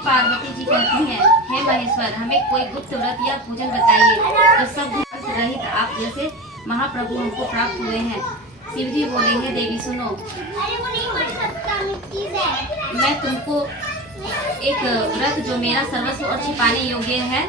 पार्वती जी कहती हैं, हे महेश्वर, हमें कोई गुप्त व्रत या पूजन बताइए तो सब अर्थ रहित आप जैसे महाप्रभु हमको प्राप्त हुए हैं। शिव जी बोले, हे देवी सुनो, मैं तुमको एक व्रत जो मेरा सर्वस्व और छिपाने योग्य है,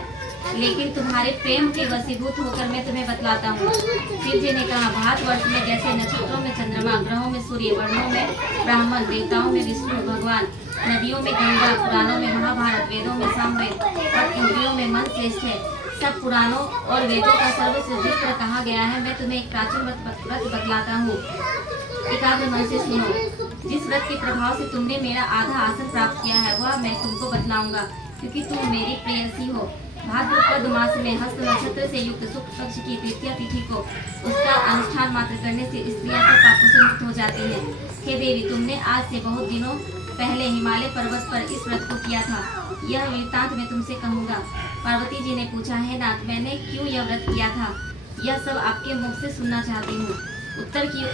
लेकिन तुम्हारे प्रेम के वशीभूत होकर मैं तुम्हें बतलाता हूँ। शिव जी ने कहा, भारतवर्ष में जैसे नक्षत्रों में चंद्रमा, ग्रहों में सूर्य, वर्णों में ब्राह्मण, देवताओं में विष्णु भगवान, नदियों में गंगा, पुराणों में महाभारत, वेदों में सामवेद और इंद्रियों में मन श्रेष्ठ है, सब पुराणों और वेदों का सर्वश्रेष्ठ कहा गया है। मैं तुम्हें एक प्राचीन व्रत बतलाता हूँ, एकाग्र मन से सुनो। जिस व्रत के प्रभाव से तुमने मेरा आधा आसन प्राप्त किया है, वह मैं तुमको बतलाऊंगा, क्योंकि तुम मेरी प्रेयसी हो। भाद्रपद मास में हस्त नक्षत्र से युक्त शुक्ल पक्ष की तृतीया तिथि को उसका अनुष्ठान मात्र करने से स्त्रियां सब पापों से मुक्त हो जाती हैं। हे देवी, तुमने आज से बहुत दिनों पहले हिमालय पर्वत पर इस व्रत को किया था, यह वृत्तांत मैं तुमसे कहूँगा। पार्वती जी ने पूछा, हे नाथ, मैंने क्यों यह व्रत किया था, यह सब आपके मुख से सुनना चाहती हूँ। उत्तर की ओर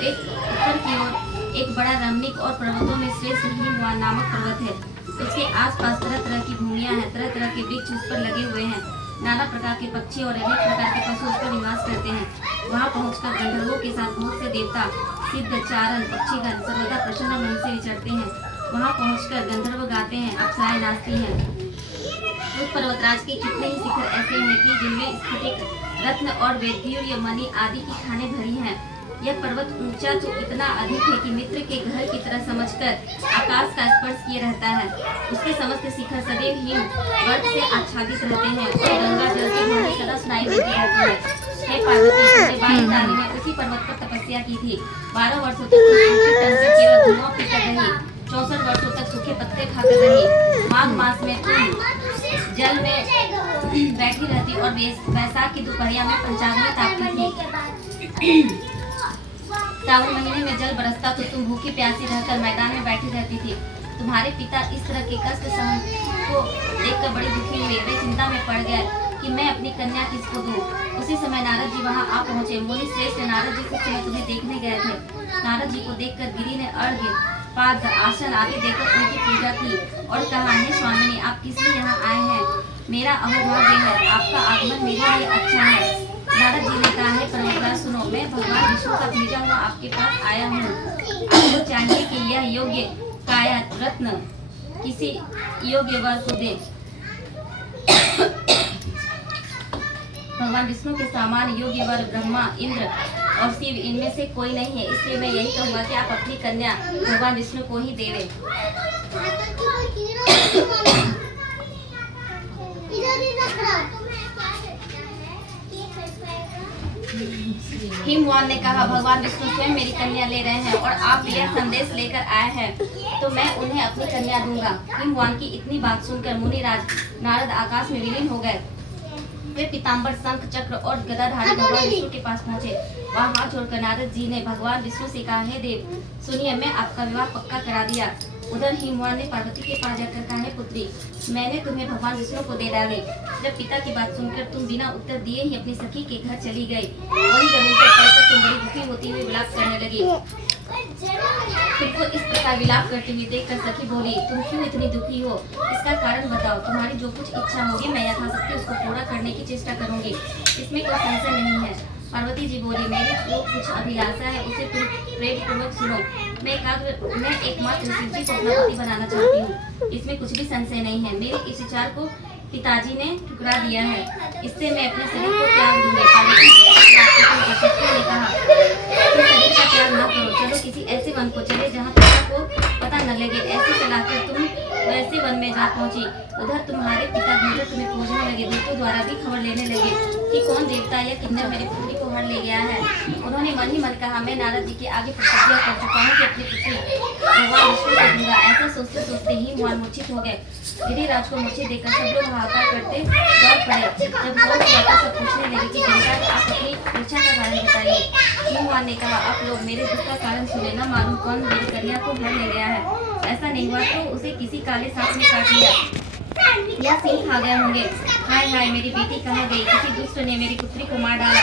एक बड़ा रमणीक और पर्वतों में श्रेष्ठ हिमवान नामक पर्वत है। उसके आसपास तरह तरह की भूमियां हैं, तरह तरह के वृक्ष उस पर लगे हुए हैं, नाना प्रकार के पक्षी और अनेक प्रकार के पशु उस पर निवास करते हैं। वहां पहुंचकर गंधर्वों के साथ बहुत से देवता, सिद्ध, चारण, पक्षीगण सर्वदा प्रसन्न मन से विचरते हैं। वहां पहुंचकर गंधर्व गाते हैं, अप्सराएं नाचती हैं। उस पर्वतराज के कितने ही शिखर ऐसे हैं कि जिनमें स्फटिक, रत्न और वैडूर्य मणि आदि की खानें भरी हैं। यह पर्वत ऊंचा तो इतना अधिक है कि मित्र के घर की तरह समझकर आकाश का स्पर्श किए रहता है। उसके समस्त शिखर सदैव हिम वर्ष से आच्छादित रहते हैं और गंगा जल की ध्वनि सदा सुनाई देती रहती है। हे पार्वती, तुमने 22 रानी ने उसी पर्वत पर तपस्या की थी। 12 वर्षों तक केवल धुआं पीकर रही, 64 वर्षों तक सूखे पत्ते खाकर रही। माघ मास में तुम जल में बैठी रहती और वैशाख की दोपहरिया में पंचाग्नि तापती थी। श्रावण महीने में जल बरसता तो तुम भूखी प्यासी रहकर मैदान में बैठी रहती थी। तुम्हारे पिता इस तरह के कष्ट सहन को देखकर बड़ी दुखी हुए। वे चिंता में पड़ गए कि मैं अपनी कन्या किसको दूं। उसी समय नारद जी वहां आ पहुंचे। मुनि श्रेष्ठ नारद जी उस समय तुम्हें देखने गए थे। नारद जी को देखकर गिरी ने अर्घ्य, पाद, आसन आदि देकर उनकी पूजा की और कहा, हे स्वामिनी, आप किस लिए यहाँ आए हैं? मेरा अहोभाग्य है, आपका आगमन मेरे लिए अच्छा है। नारद जी ने कहा, हे पर्वतराज सुनो, मैं भगवान विष्णु का भेजा हुआ आपके पास आया हूँ। आपको चाहिए कि यह योग्य काया रत्न किसी योग्य वर को दे। भगवान विष्णु के समान योग्य वर ब्रह्मा, इंद्र और शिव, इनमें से कोई नहीं है। इसलिए मैं यही कहूँगा कि आप अपनी कन्या भगवान विष्णु को ही देवे। हिमवान ने कहा, भगवान विष्णु स्वयं मेरी कन्या ले रहे हैं और आप यह संदेश लेकर आए हैं तो मैं उन्हें अपनी कन्या दूंगा। हिमवान की इतनी बात सुनकर मुनिराज नारद आकाश में विलीन हो गए। वे पीताम्बर, शंख, चक्र और गदाधारी भगवान विष्णु के पास पहुंचे। वहां हाथ जोड़कर नारद जी ने भगवान विष्णु से कहा, हे देव सुनिए, मैं आपका विवाह पक्का करा दिया। उधर हिमवान ने पार्वती के पास जाकर कहा, हे पुत्री, मैंने तुम्हें भगवान विष्णु को दे डाली। जब पिता की बात सुनकर तुम बिना उत्तर दिए ही अपनी सखी के घर चली गई। वही जमीन पर पड़कर तुम बड़ी दुखी होती हुई विलाप करने लगी। तुमको इस प्रकार विलाप करते हुए देखकर सखी बोली, तुम क्यों इतनी दुखी हो? इसका कारण बताओ। तुम्हारी जो कुछ इच्छा होगी मैं यथाशक्ति उसको पूरा करने की चेष्टा करूंगी, इसमें कोई संशय नहीं है। पार्वती जी बोली, मेरी जो कुछ अभिलाषा है उसे तुम प्रेम पूर्वक सुनो। मैं एकमात्र शिव जी को अपना पति बनाना चाहती हूँ, इसमें कुछ भी संशय नहीं है। मेरे इस विचार को पिताजी ने ठुकरा दिया है, इससे मैं अपने शरीर को त्याग दूंगी। पार्वती जी ने कहा, तुम शरीर का त्याग न करो, चलो किसी ऐसे वन को चले जहाँ पिता को पता न लगे। ऐसे चलाकर तुम वैसे वन में जा पहुंची। उधर तुम्हारे पिता घूमकर तुम्हें खोजने लगे। दूतों द्वारा भी खबर लेने लगे कि कौन देवता या किन्नर मेरी पुत्री को हर ले गया है। उन्होंने मन ही मन कहा, मैं नारद जी के आगे प्रतिज्ञा कर चुका हूँ कि अपनी पुत्री भगवान विष्णु को दूंगा। ऐसा सोचते सोचते ही हिमवान मूर्छित हो गए। गिरिराज को मूर्छित देखकर सब लोग हाहाकार करते दौड़ पड़े। जब लोग सब पूछने लगे कि गिरिराज, आप अपनी इच्छा का कारण बताइए। हिमवान ने कहा, आप लोग मेरे दुख का कारण सुने, न मालूम कौन मेरी कन्या को घर ले गया है। ऐसा नहीं हुआ तो उसे किसी काले सांप ने काट लिया या सिंह खा गए होंगे। हाय हाय, मेरी बेटी कहाँ गई? किसी दुष्ट ने मेरी पुत्री को मार डाला।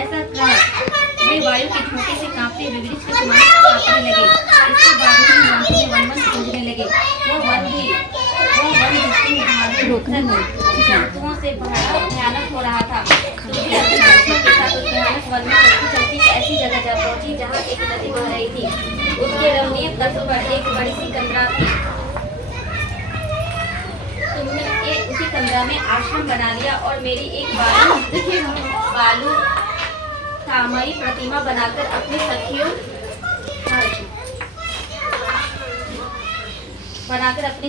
ऐसा कह वे वायु के झोंके से कांपते हुए वृक्ष के समान कांपने लगे। इसके बाद ही हिमांशु ने वन वन पूजने लगे। वो वन जिसकी जंतुओं से भयानक हो रहा था। सूर्य अपने बच्चों के साथ उस भयानक वन में चलती चलती ऐसी जगह जा पहुंची जहाँ एक नदी बह रही थी। उसके रमणीय तट पर एक बड़ी सी कंदरा थी। तुमने उसी कंदरा में आश्रम बना लिया और मेरी एक बालू कामयी प्रतिमा बनाकर अपनी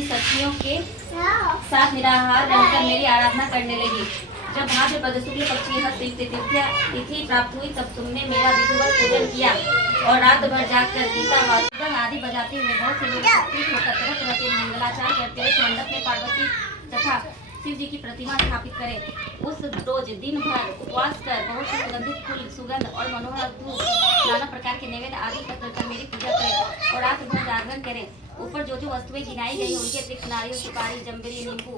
सखियों के साथ निराहार रहकर मेरी आराधना करने लगी। जब भाद्रपद शुक्ल पक्ष की तिथि प्राप्त हुई तब तुमने मेरा विधिवत पूजन किया और रात भर जागकर गीता वादन आदि बजाते हुए बहुत से लोग एकत्रित होकर तरह तरह के मंगलाचार करते हुए मंडप में पार्वती तथा शिव जी की प्रतिमा स्थापित करें। उस रोज दिन भर उपवास कर बहुत से सुगंधित फूल, सुगंध और मनोहर धूप, नाना प्रकार के नैवेद्य आदि एकत्र कर मेरी पूजा करें और रात भर जागरण करें। ऊपर जो जो वस्तुएं गिनाई गई उनके अतिरिक्त नारियल, सुपारी, जम्बेरी, नींबू,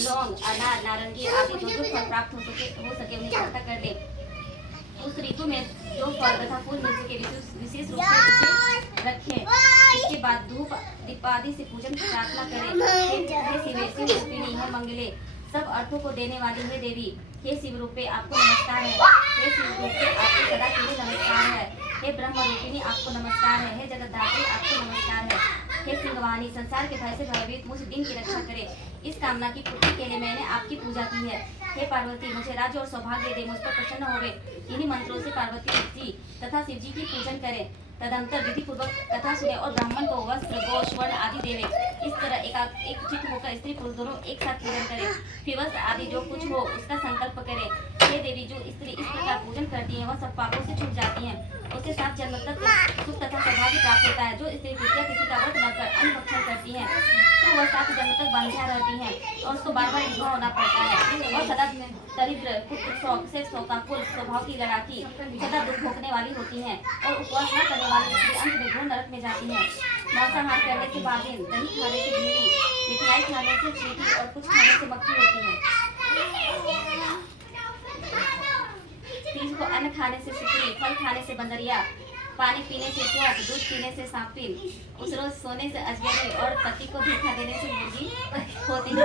लौंग, अनार, नारंगी आदि जो जो फल प्राप्त हो सके उन्हें इकट्ठा कर दें। उस ऋतु में जो फल तथा फूल मिल सके विशेष रूप से रखें। इसके बाद धूप दीप आदि से पूजन की प्रार्थना करें। हे मंगले, सब अर्थों को देने वाली है देवी, हे शिव रूपे आपको नमस्कार है। हे शिव रूपे आपको सदा के लिए नमस्कार है। हे ब्रह्म रूपिणी आपको नमस्कार है। हे जगद्धात्री आपको नमस्कार है। हे सिंहवाणी, संसार के भय से भयभीत मुझ दिन की रक्षा करे। इस कामना की पूर्ति के लिए मैंने आपकी पूजा की है। हे पार्वती, मुझे राज्य और सौभाग्य दे, मुझ पर प्रसन्न होवे। इन्हीं मंत्रों से पार्वती जी तथा शिव जी की पूजन करें। तदंतर विधि पूर्वक कथा सुने और ब्राह्मण को वस्त्र, गौ, स्वर्ण आदि देवे। इस तरह एक चित्त होकर स्त्री पुरुष दोनों एक साथ पूजन करें। फिर वस्त्र आदि जो कुछ हो उसका संकल्प करें। हे देवी, जो स्त्री इस प्रकार पूजन करती है वह सब पापों से छूट जाती है। उसे 7 जन्म तक सुख तथा सौभाग्य प्राप्त होता है। जो स्त्री तृतीया तिथि का व्रत रखकर अन्न भक्षण करती है तो वह 7 जन्म तक बंध्या रहती है और उसको बार बार विधवा होना पड़ता है और सदा दरिद्र, पुत्र शौक से शोकाकुल, स्वभाव की लड़ाकी, सदा दुख भोगने वाली होती है और उपवास न करने वाली स्त्री अंत में घोर नरक में जाती है। मांसाहार करने से बाधिन, दही खाने से भीड़ी, मिठाई खाने से चींटी और कुछ खाने से मक्खी होती है। तीज को अन्न खाने से सिकरी, फल खाने से बंदरिया, पानी पीने से चौक, दूध पीने से सांपिन, उस रोज सोने से अजगरी और पति को धोखा देने से मुर्गी होती है।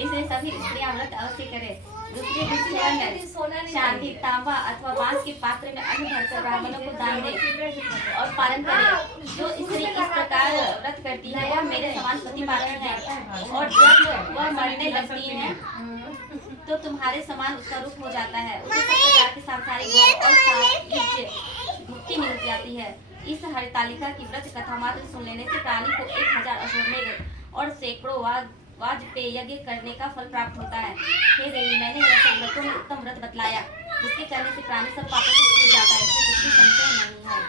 इसलिए सभी स्त्रियां व्रत अवश्य करें। दूसरे दिन चांदी, तांबा अथवा बांस के पात्र में अन्न भरकर ब्राह्मणों को दान दे और पालन करे। जो स्त्री इस प्रकार व्रत करती है वह मेरे समान पति पालन है और जब वह मरने लगती है तो तुम्हारे समान उसका रूप हो जाता है। उसे सब प्रकार के सांसारिक भोग और मुक्ति मिल जाती है। इस हरितालिका की व्रत कथा मात्र सुन लेने से प्राणी को 1000 अश्वमेध और सैकड़ों वाजपेय यज्ञ करने का फल प्राप्त होता है। हे देवी, मैंने यह सब व्रतों में उत्तम व्रत बतलाया जिसके करने से प्राणी सब पापों से छूट जाता है। इसमें कुछ भी संशय नहीं है।